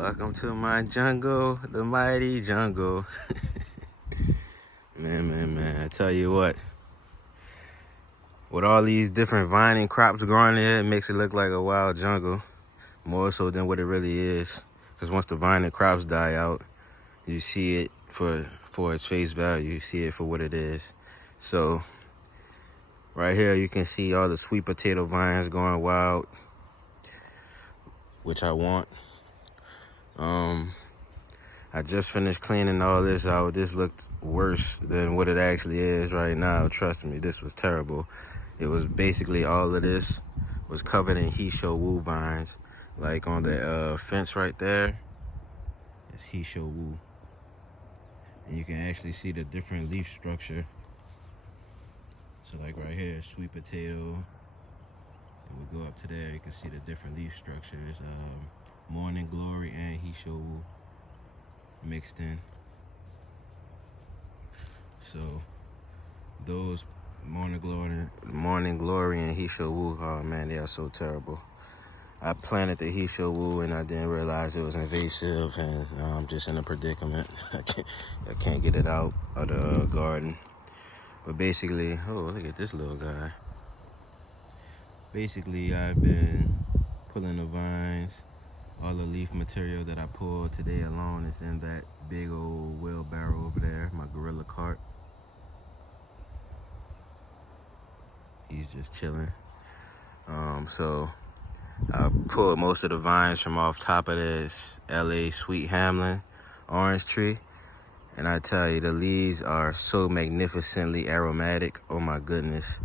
Welcome to my jungle, the mighty jungle. Man, I tell you what. With all these different vining crops growing there, it makes it look like a wild jungle. More so than what it really is. Because once the vining crops die out, you see it for its face value. You see it for what it is. So, right here you can see all the sweet potato vines going wild, which I want. I just finished cleaning all this out. This looked worse than what it actually is right now. Trust me, this was terrible. It was basically all of this was covered in Hisho Wu vines. Like on the fence right there, it's Hisho Wu. And you can actually see the different leaf structure. So like right here, sweet potato. And we go up to there, you can see the different leaf structures. Morning Glory and Hisho Wu mixed in. So those Morning Glory and Hisho Wu, oh man, they are so terrible. I planted the Hisho Wu and I didn't realize it was invasive, and I'm just in a predicament. I can't get it out of the garden. But basically, oh, look at this little guy. Basically, I've been pulling the vines. All the leaf material that I pulled today alone is in that big old wheelbarrow over there, my gorilla cart. He's just chilling. So I pulled most of the vines from off top of this LA Sweet Hamlin orange tree. And I tell you, the leaves are so magnificently aromatic. Oh my goodness.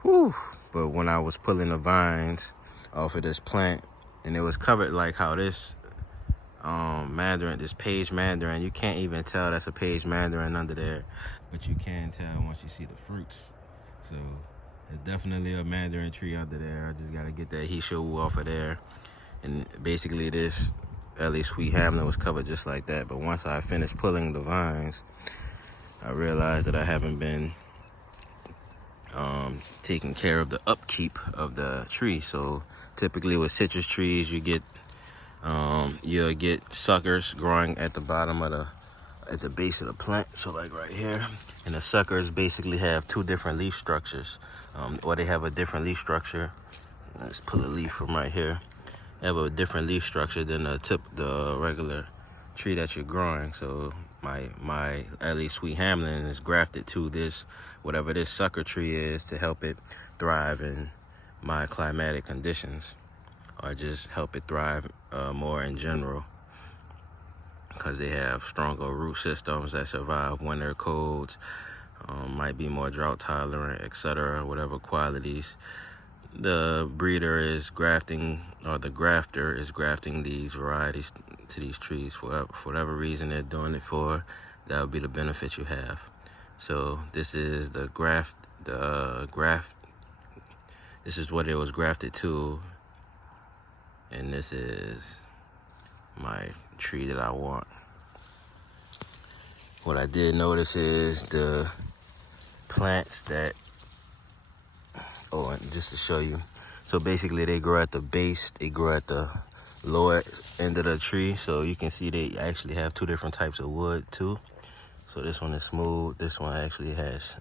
Whew. But when I was pulling the vines off of this plant, and it was covered like how this mandarin, this page mandarin, you can't even tell that's a page mandarin under there, but you can tell once you see the fruits. So it's definitely a mandarin tree under there. I just gotta get that Hisho Wu off of there. And basically this LA Sweet Hamlin was covered just like that. But once I finished pulling the vines, I realized that I haven't been taking care of the upkeep of the tree. So typically with citrus trees, you get you'll get suckers growing at the bottom of at the base of the plant. So like right here, and the suckers basically have two different leaf structures, or they have a different leaf structure. Let's pull a leaf from right here. They have a different leaf structure than the regular tree that you're growing. So my LA Sweet Hamlin is grafted to this, whatever this sucker tree is, to help it thrive in my climatic conditions, or just help it thrive more in general, because they have stronger root systems that survive winter colds, might be more drought tolerant, etc. Whatever qualities. The breeder is grafting, or the grafter is grafting these varieties to these trees for whatever reason they're doing it for. That would be the benefit you have. So this is the graft. This is what it was grafted to, and this is my tree that I want. What I did notice is the plants that, oh, and just to show you, so basically they grow at the base, they grow at the lower end of the tree. So you can see they actually have two different types of wood too. So this one is smooth, this one actually has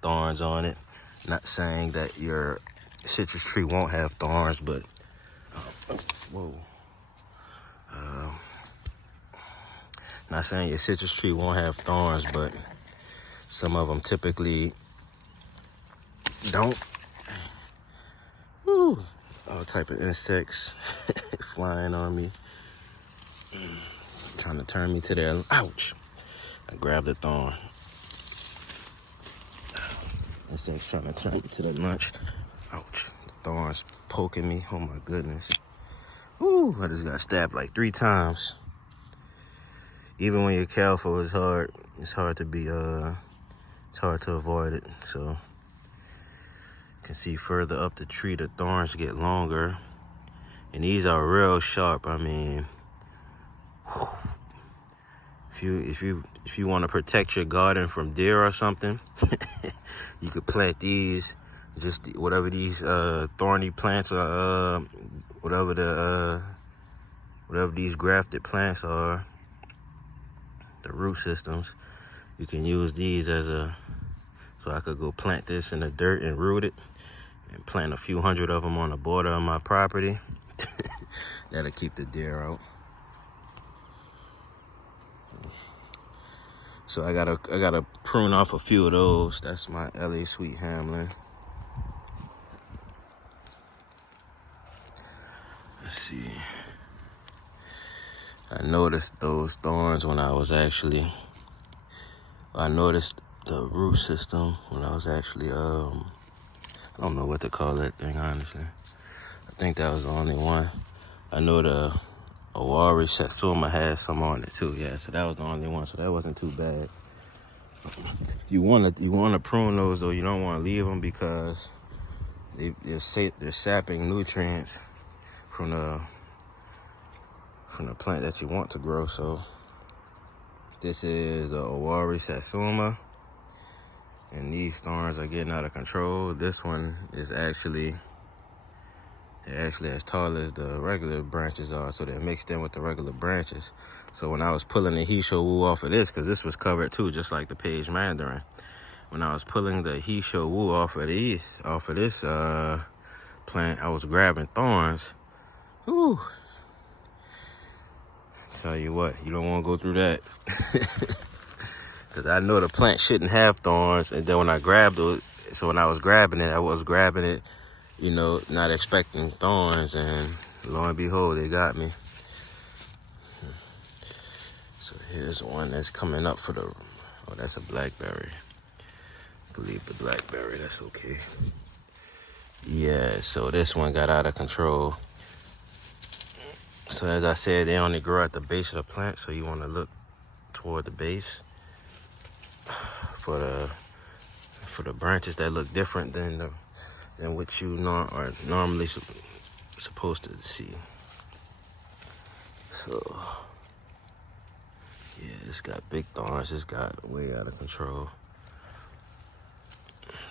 thorns on it. Not saying that your citrus tree won't have thorns, but not saying your citrus tree won't have thorns, but some of them typically don't. Woo. All type of insects flying on me, trying to turn me to their, ouch. I grabbed the thorn. Insects trying to turn me to the lunch. Ouch. The thorn's poking me. Oh my goodness. Woo, I just got stabbed like 3 times. Even when you're careful, it's hard. It's hard to be, it's hard to avoid it. So you can see further up the tree, the thorns get longer. And these are real sharp. I mean, if you want to protect your garden from deer or something, you could plant these, just whatever these thorny plants are, whatever whatever these grafted plants are, the root systems, you can use these as a, so I could go plant this in the dirt and root it and plant a few hundred of them on the border of my property. That'll keep the deer out. So I gotta prune off a few of those. That's my LA Sweet Hamlin. Let's see. I noticed those thorns when I was actually, I noticed the root system when I was actually, I don't know what to call that thing, honestly. I think that was the only one. I know the Awari Satsuma had some on it too, yeah, so that was the only one, so that wasn't too bad. You wanna prune those though, you don't wanna leave them because they're sapping nutrients from the plant that you want to grow. So this is the Awari Satsuma, and these thorns are getting out of control. This one is actually as tall as the regular branches are, so they're mixed in with the regular branches. So when I was pulling the Hisho Wu off of this, because this was covered too, just like the Page Mandarin, when I was pulling the Hisho Wu off of this plant, I was grabbing thorns. Whew. Tell you what, you don't want to go through that. Because I know the plant shouldn't have thorns, and then when I grabbed it, so when I was grabbing it, you know, not expecting thorns, and lo and behold, they got me. So here's one that's coming up for the, oh, that's a blackberry. I can leave the blackberry, that's okay. Yeah, so this one got out of control. So as I said, they only grow at the base of the plant, so you want to look toward the base for the branches that look different than what you are normally supposed to see. So yeah, it's got big thorns. It's got way out of control.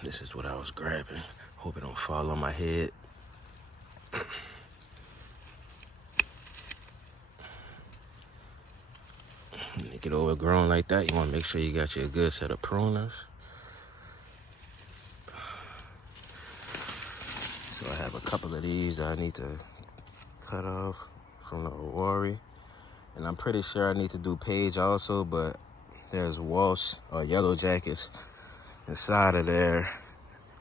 This is what I was grabbing. Hope it don't fall on my head. When they get overgrown like that, you want to make sure you got you a good set of pruners. So I have a couple of these that I need to cut off from the Awari. And I'm pretty sure I need to do Page also, but there's Walsh or Yellow Jackets inside of there.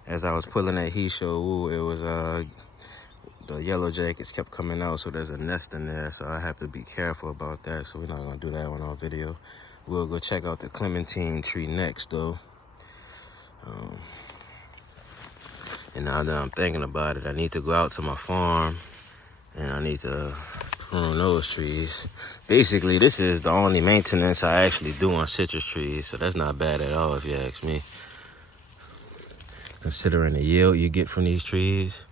As I was pulling that Hisho Wu, it was the Yellow Jackets kept coming out, so there's a nest in there, so I have to be careful about that. So we're not gonna do that on our video. We'll go check out the clementine tree next though. And now that I'm thinking about it, I need to go out to my farm and I need to prune those trees. Basically, this is the only maintenance I actually do on citrus trees, so that's not bad at all if you ask me. Considering the yield you get from these trees.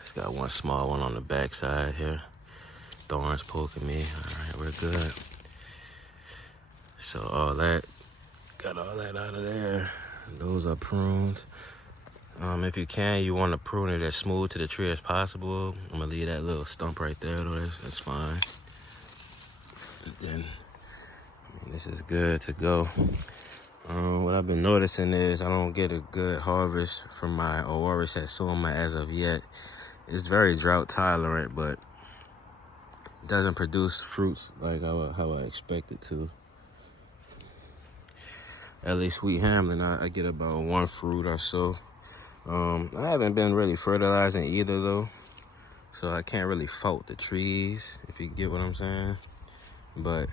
It's got one small one on the back side here. Thorns poking me. All right, we're good. So got all that out of there. Those are pruned. If you can, you want to prune it as smooth to the tree as possible. I'm gonna leave that little stump right there though, that's fine. And then, I mean, this is good to go. What I've been noticing is I don't get a good harvest from my Awari Satsuma as of yet. It's very drought tolerant, but it doesn't produce fruits like how I expect it to. LA Sweet Hamlin, I get about one fruit or so. I haven't been really fertilizing either though, so I can't really fault the trees, if you get what I'm saying. But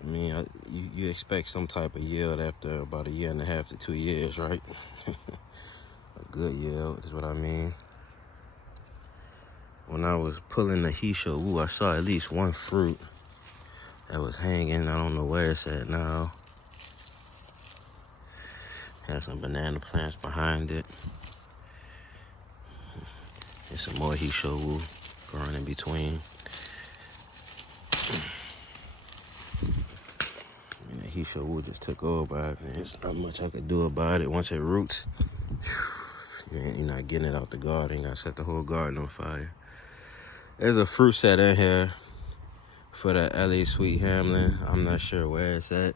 I mean, you expect some type of yield after about 1.5 to 2 years, right? A good yield is what I mean. When I was pulling the Hisho Wu, I saw at least one fruit that was hanging. I don't know where it's at now. Has some banana plants behind it. And some more Hisho Wu growing in between. And the Hisho Wu just took over. There's not much I could do about it. Once it roots, you're not getting it out the garden. You gotta set the whole garden on fire. There's a fruit set in here for the LA Sweet Hamlin. I'm not sure where it's at.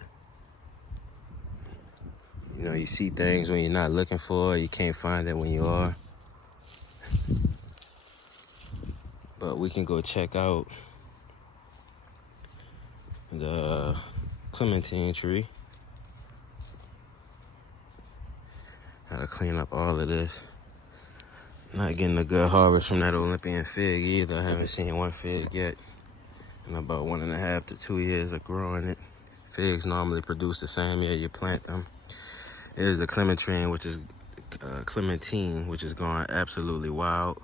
You know, you see things when you're not looking for it. You can't find it when you are. But we can go check out the clementine tree. Gotta clean up all of this. Not getting a good harvest from that Olympian fig either. I haven't seen one fig yet in about 1.5 to 2 years of growing it. Figs normally produce the same year you plant them. Here's the clementine, which is going absolutely wild.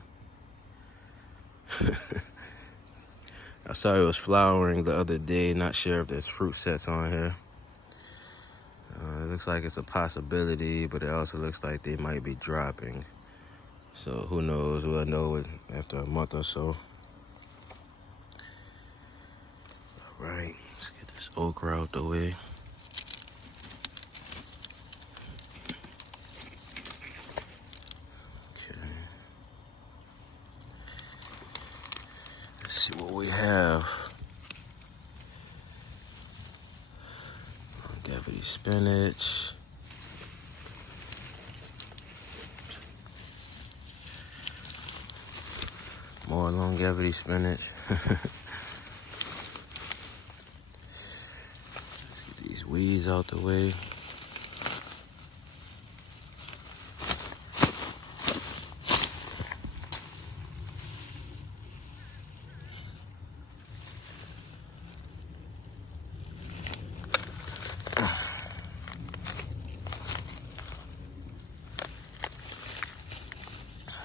I saw it was flowering the other day. Not sure if there's fruit sets on here. It looks like it's a possibility, but it also looks like they might be dropping. So who knows? We'll know it after a month or so. All right, let's get this okra out the way. Okay. Let's see what we have. Longevity spinach. More longevity spinach. Let's get these weeds out the way.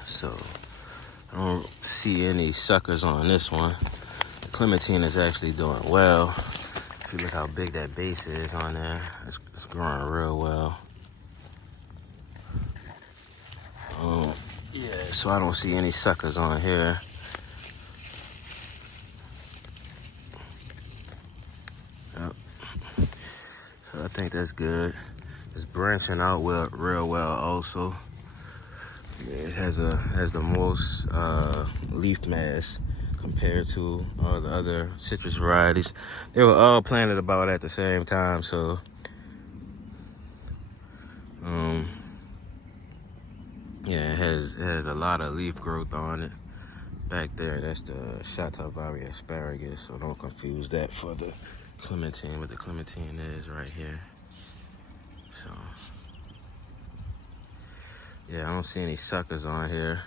So I don't see any suckers on this one. The clementine is actually doing well. If you look how big that base is on there, it's growing real well. Yeah, so I don't see any suckers on here. Yep. So I think that's good. It's branching out real well also. It has the most leaf mass compared to all the other citrus varieties. They were all planted about at the same time, so yeah, it has a lot of leaf growth on it. Back there, that's the Shatavari asparagus, so don't confuse that for the clementine, but the clementine is right here. So yeah, I don't see any suckers on here,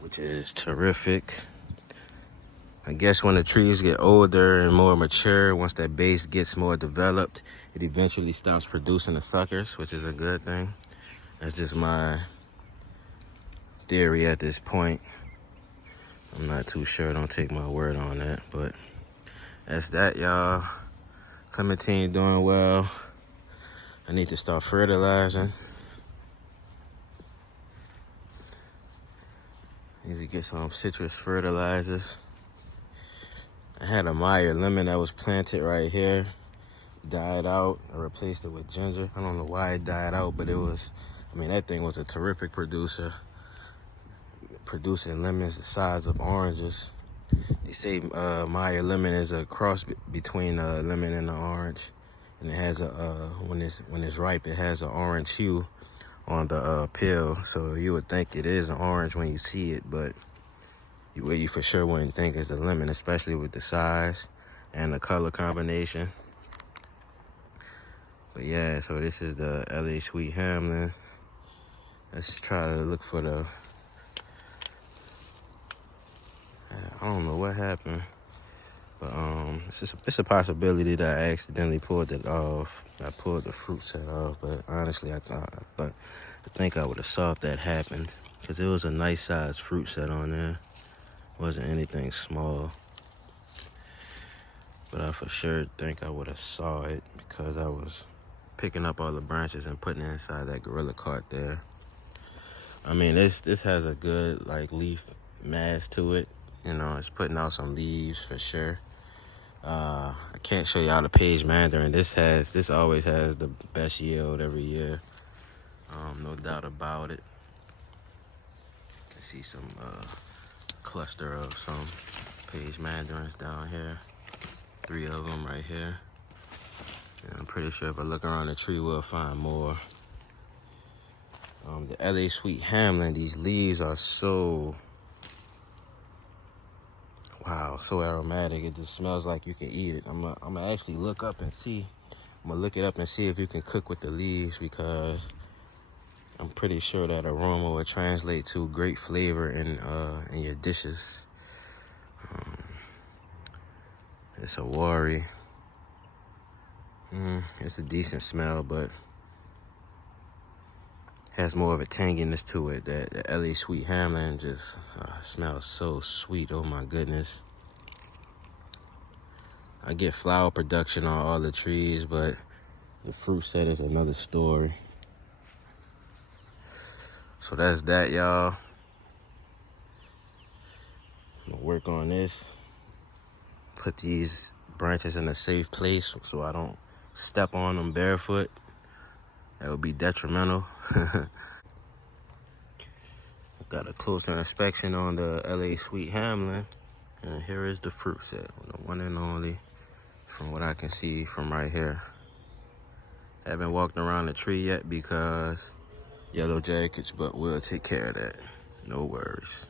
which is terrific. I guess when the trees get older and more mature, once that base gets more developed, it eventually stops producing the suckers, which is a good thing. That's just my theory at this point. I'm not too sure, don't take my word on that, but that's that, y'all. Clementine doing well. I need to start fertilizing. Need to get some citrus fertilizers. I had a Meyer lemon that was planted right here. Died out. I replaced it with ginger. I don't know why it died out, but that thing was a terrific producer. Producing lemons the size of oranges. They say Meyer lemon is a cross between a lemon and an orange. And it has when it's ripe, it has an orange hue on the peel. So you would think it is an orange when you see it, but you for sure wouldn't think it's a lemon, especially with the size and the color combination. But yeah, so this is the LA Sweet Hamlin. Let's try to look for the, I don't know what happened, but it's a possibility that I accidentally pulled it off. I pulled the fruit set off, but honestly, I think I would have saw if that happened, because it was a nice sized fruit set on there. Wasn't anything small, but I for sure think I would have saw it because I was picking up all the branches and putting it inside that gorilla cart there. I mean, this has a good leaf mass to it. You know, it's putting out some leaves for sure. I can't show y'all the page Mandarin. This always has the best yield every year. No doubt about it. You can see some cluster of some page mandarins down here. 3 of them right here. And I'm pretty sure if I look around the tree, we'll find more. The LA Sweet Hamlin, these leaves are so, wow, so aromatic. It just smells like you can eat it. I'm gonna actually look up and see. I'm gonna look it up and see if you can cook with the leaves, because I'm pretty sure that aroma will translate to great flavor in your dishes. It's a worry. It's a decent smell, but has more of a tanginess to it. That the LA Sweet Hamlin just smells so sweet. Oh my goodness. I get flower production on all the trees, but the fruit set is another story. So that's that, y'all. I'm gonna work on this. Put these branches in a safe place so I don't step on them barefoot. That would be detrimental. Got a closer inspection on the LA Sweet Hamlin. And here is the fruit set, the one and only, from what I can see from right here. Haven't walked around the tree yet because yellow jackets, but we'll take care of that. No worries.